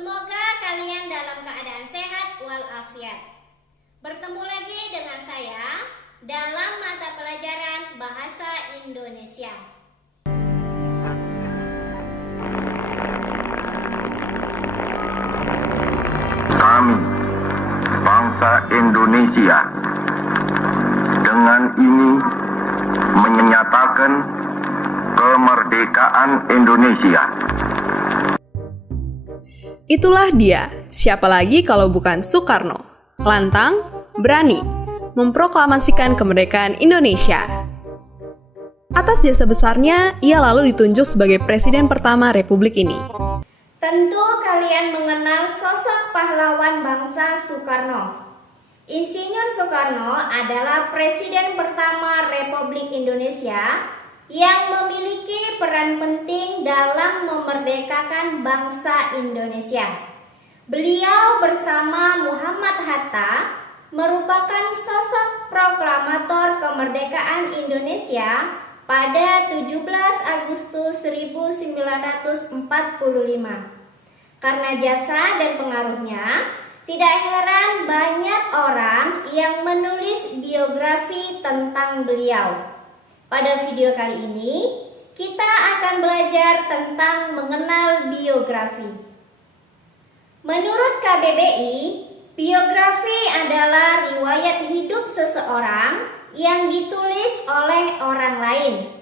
Semoga kalian dalam keadaan sehat walafiat. Bertemu lagi dengan saya dalam mata pelajaran Bahasa Indonesia. Kami, bangsa Indonesia, dengan ini menyatakan kemerdekaan Indonesia. Itulah dia, siapa lagi kalau bukan Soekarno. Lantang, berani, memproklamasikan kemerdekaan Indonesia. Atas jasa besarnya, ia lalu ditunjuk sebagai presiden pertama Republik ini. Tentu kalian mengenal sosok pahlawan bangsa Soekarno. Insinyur Soekarno adalah presiden pertama Republik Indonesia yang memiliki peran penting dalam memerdekakan bangsa Indonesia. Beliau bersama Muhammad Hatta merupakan sosok proklamator kemerdekaan Indonesia pada 17 Agustus 1945. Karena jasa dan pengaruhnya, tidak heran banyak orang yang menulis biografi tentang beliau. Pada video kali ini, kita akan belajar tentang mengenal biografi. Menurut KBBI, biografi adalah riwayat hidup seseorang yang ditulis oleh orang lain.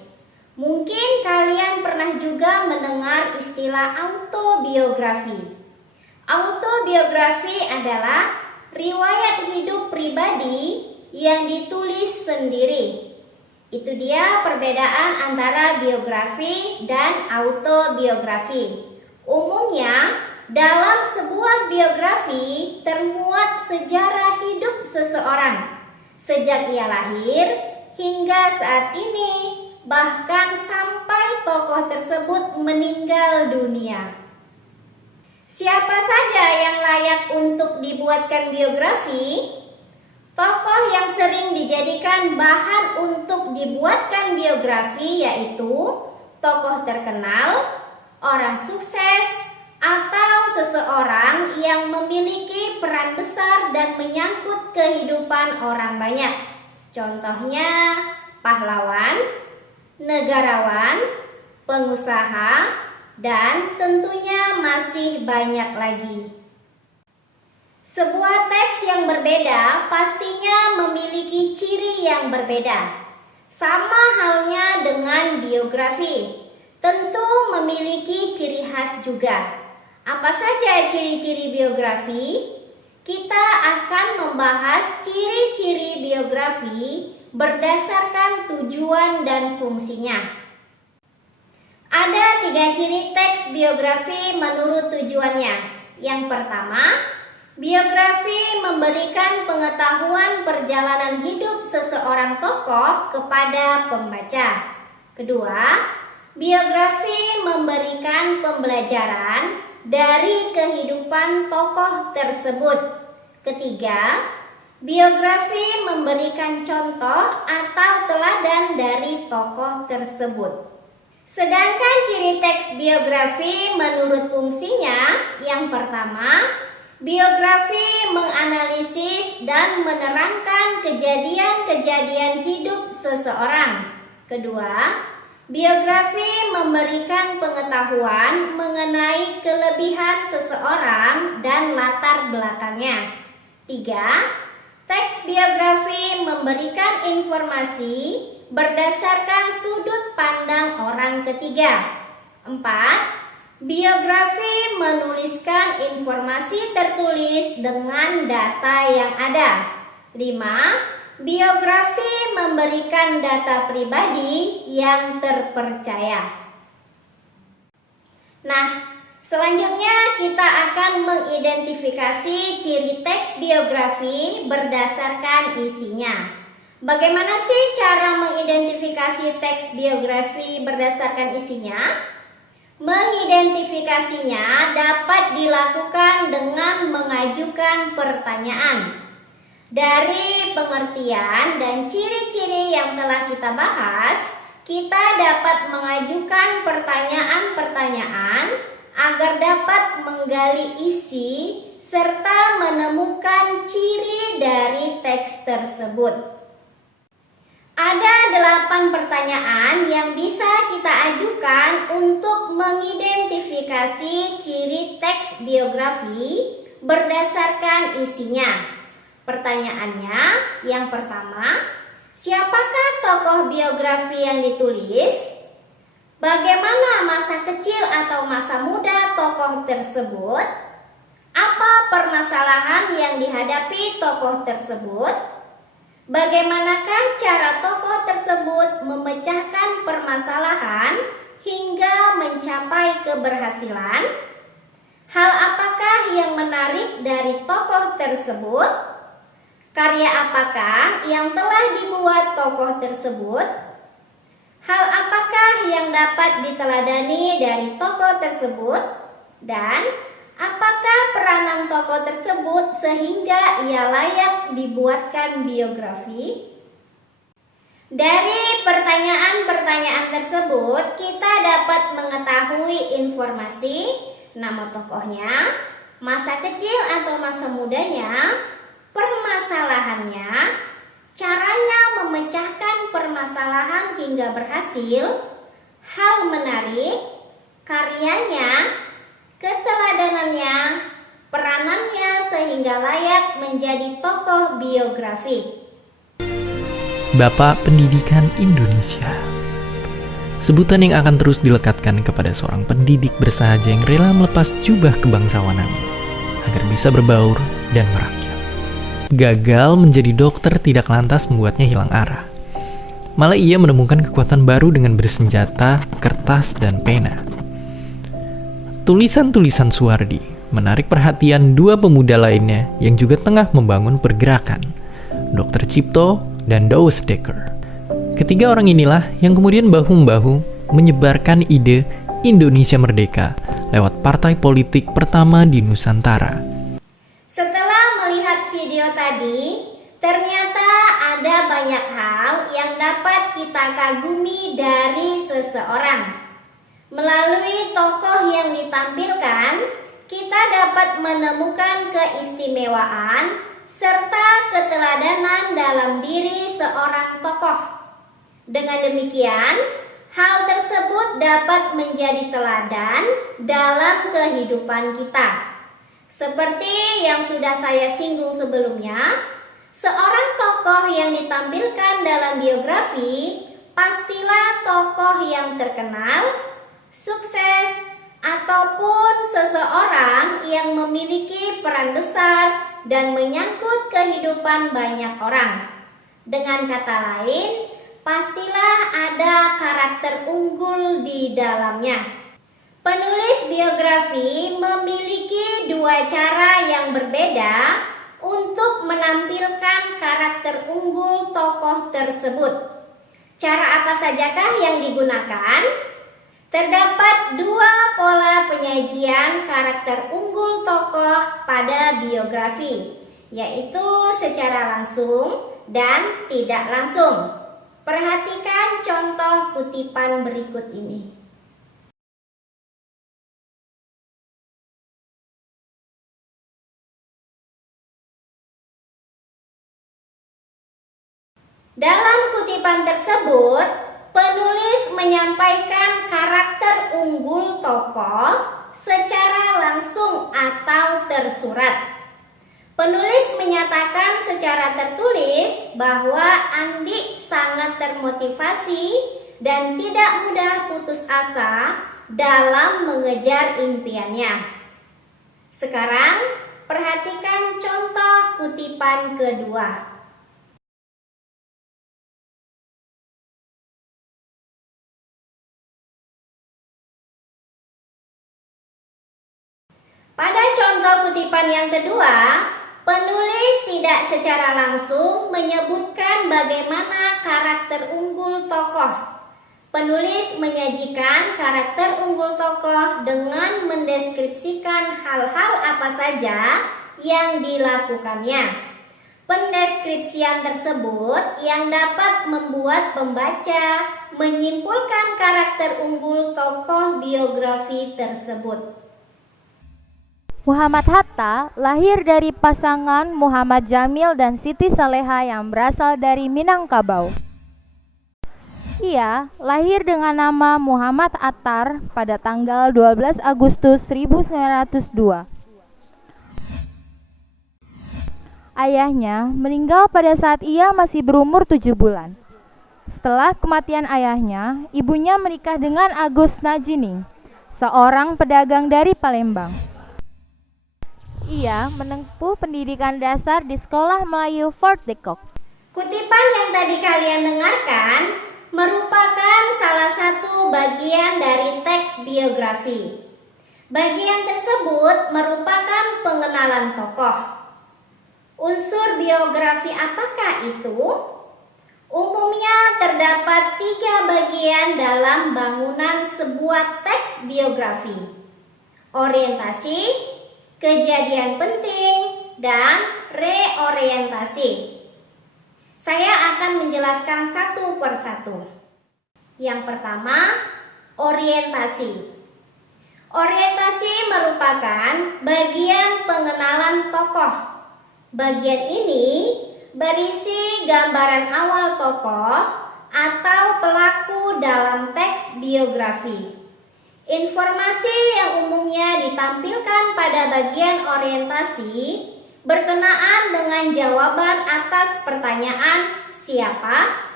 Mungkin kalian pernah juga mendengar istilah autobiografi. Autobiografi adalah riwayat hidup pribadi yang ditulis sendiri. Itu dia perbedaan antara biografi dan autobiografi. Umumnya, dalam sebuah biografi termuat sejarah hidup seseorang sejak ia lahir hingga saat ini, bahkan sampai tokoh tersebut meninggal dunia. Siapa saja yang layak untuk dibuatkan biografi? Tokoh yang sering dijadikan bahan untuk dibuatkan biografi yaitu tokoh terkenal, orang sukses, atau seseorang yang memiliki peran besar dan menyangkut kehidupan orang banyak. Contohnya pahlawan, negarawan, pengusaha, dan tentunya masih banyak lagi. Sebuah teks yang berbeda pastinya memiliki ciri yang berbeda. Sama halnya dengan biografi, tentu memiliki ciri khas juga. Apa saja ciri-ciri biografi? Kita akan membahas ciri-ciri biografi berdasarkan tujuan dan fungsinya. Ada 3 ciri teks biografi menurut tujuannya. Yang pertama, biografi memberikan pengetahuan perjalanan hidup seseorang tokoh kepada pembaca. Kedua, biografi memberikan pembelajaran dari kehidupan tokoh tersebut. Ketiga, biografi memberikan contoh atau teladan dari tokoh tersebut. Sedangkan ciri teks biografi menurut fungsinya, yang pertama, biografi menganalisis dan menerangkan kejadian-kejadian hidup seseorang. Kedua, biografi memberikan pengetahuan mengenai kelebihan seseorang dan latar belakangnya. Tiga, teks biografi memberikan informasi berdasarkan sudut pandang orang ketiga. 4. Biografi menuliskan informasi tertulis dengan data yang ada. 5. Biografi memberikan data pribadi yang terpercaya. Nah, selanjutnya kita akan mengidentifikasi ciri teks biografi berdasarkan isinya. Bagaimana sih cara mengidentifikasi teks biografi berdasarkan isinya? Mengidentifikasinya dapat dilakukan dengan mengajukan pertanyaan. Dari pengertian dan ciri-ciri yang telah kita bahas, kita dapat mengajukan pertanyaan-pertanyaan agar agar dapat menggali isi serta menemukan ciri dari teks tersebut. Ada 8 pertanyaan yang bisa kita ajukan untuk mengidentifikasi ciri teks biografi berdasarkan isinya. Pertanyaannya yang pertama, siapakah tokoh biografi yang ditulis? Bagaimana masa kecil atau masa muda tokoh tersebut? Apa permasalahan yang dihadapi tokoh tersebut? Bagaimanakah cara tokoh tersebut memecahkan permasalahan hingga mencapai keberhasilan? Hal apakah yang menarik dari tokoh tersebut? Karya apakah yang telah dibuat tokoh tersebut? Hal apakah yang dapat diteladani dari tokoh tersebut? Dan apakah peranan tokoh tersebut sehingga ia layak dibuatkan biografi? Dari pertanyaan-pertanyaan tersebut, kita dapat mengetahui informasi nama tokohnya, masa kecil atau masa mudanya, permasalahannya, caranya memecahkan permasalahan hingga berhasil, hal menarik, karyanya, keteladanannya, peranannya sehingga layak menjadi tokoh biografi. Bapak Pendidikan Indonesia, sebutan yang akan terus dilekatkan kepada seorang pendidik bersahaja yang rela melepas jubah kebangsawanan agar bisa berbaur dan merakyat. Gagal menjadi dokter tidak lantas membuatnya hilang arah. Malah ia menemukan kekuatan baru dengan bersenjata, kertas, dan pena. Tulisan-tulisan Suwardi menarik perhatian 2 pemuda lainnya yang juga tengah membangun pergerakan, Dr. Cipto dan Douwe Dekker. Ketiga orang inilah yang kemudian bahu-membahu menyebarkan ide Indonesia Merdeka lewat partai politik pertama di Nusantara. Video tadi, ternyata ada banyak hal yang dapat kita kagumi dari seseorang. Melalui tokoh yang ditampilkan, kita dapat menemukan keistimewaan serta keteladanan dalam diri seorang tokoh. Dengan demikian, hal tersebut dapat menjadi teladan dalam kehidupan kita. Seperti yang sudah saya singgung sebelumnya, seorang tokoh yang ditampilkan dalam biografi pastilah tokoh yang terkenal, sukses, ataupun seseorang yang memiliki peran besar dan menyangkut kehidupan banyak orang. Dengan kata lain, pastilah ada karakter unggul di dalamnya. Penulis biografi memiliki 2 cara yang berbeda untuk menampilkan karakter unggul tokoh tersebut. Cara apa sajakah yang digunakan? Terdapat 2 pola penyajian karakter unggul tokoh pada biografi, yaitu secara langsung dan tidak langsung. Perhatikan contoh kutipan berikut ini. Dalam kutipan tersebut, penulis menyampaikan karakter unggul tokoh secara langsung atau tersurat. Penulis menyatakan secara tertulis bahwa Andi sangat termotivasi dan tidak mudah putus asa dalam mengejar impiannya. Sekarang, perhatikan contoh kutipan kedua. Pada contoh kutipan yang kedua, penulis tidak secara langsung menyebutkan bagaimana karakter unggul tokoh. Penulis menyajikan karakter unggul tokoh dengan mendeskripsikan hal-hal apa saja yang dilakukannya. Pendeskripsian tersebut yang dapat membuat pembaca menyimpulkan karakter unggul tokoh biografi tersebut. Muhammad Hatta lahir dari pasangan Muhammad Jamil dan Siti Saleha yang berasal dari Minangkabau. Ia lahir dengan nama Muhammad Attar pada tanggal 12 Agustus 1902. Ayahnya meninggal pada saat ia masih berumur 7 bulan. Setelah kematian ayahnya, ibunya menikah dengan Agus Najining, seorang pedagang dari Palembang. Ia menempuh pendidikan dasar di Sekolah Melayu Fort de Kock. Kutipan yang tadi kalian dengarkan merupakan salah satu bagian dari teks biografi. Bagian tersebut merupakan pengenalan tokoh. Unsur biografi apakah itu? Umumnya terdapat 3 bagian dalam bangunan sebuah teks biografi: orientasi, kejadian penting, dan reorientasi. Saya akan menjelaskan satu persatu. Yang pertama, orientasi. Orientasi merupakan bagian pengenalan tokoh. Bagian ini berisi gambaran awal tokoh atau pelaku dalam teks biografi. Informasi yang umumnya ditampilkan pada bagian orientasi berkenaan dengan jawaban atas pertanyaan siapa,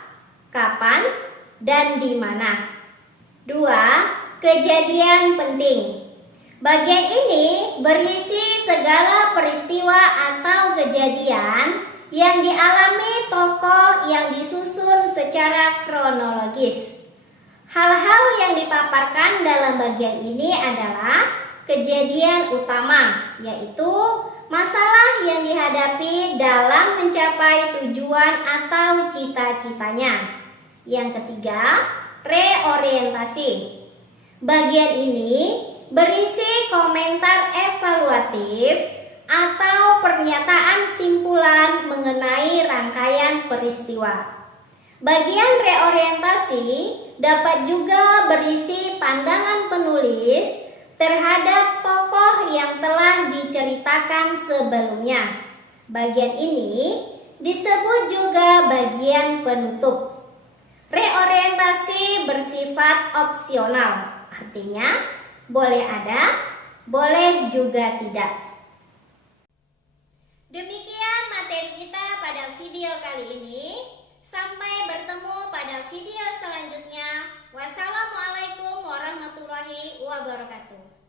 kapan, dan di mana. 2. Kejadian penting. Bagian ini berisi segala peristiwa atau kejadian yang dialami tokoh yang disusun secara kronologis. Hal-hal yang dipaparkan dalam bagian ini adalah kejadian utama, yaitu masalah yang dihadapi dalam mencapai tujuan atau cita-citanya. Yang ketiga, reorientasi. Bagian ini berisi komentar evaluatif atau pernyataan simpulan mengenai rangkaian peristiwa. Bagian reorientasi dapat juga berisi pandangan penulis terhadap tokoh yang telah diceritakan sebelumnya. Bagian ini disebut juga bagian penutup. Reorientasi bersifat opsional, artinya boleh ada, boleh juga tidak. Demikian materi kita pada video kali ini. Sampai bertemu pada video selanjutnya. Wassalamualaikum warahmatullahi wabarakatuh.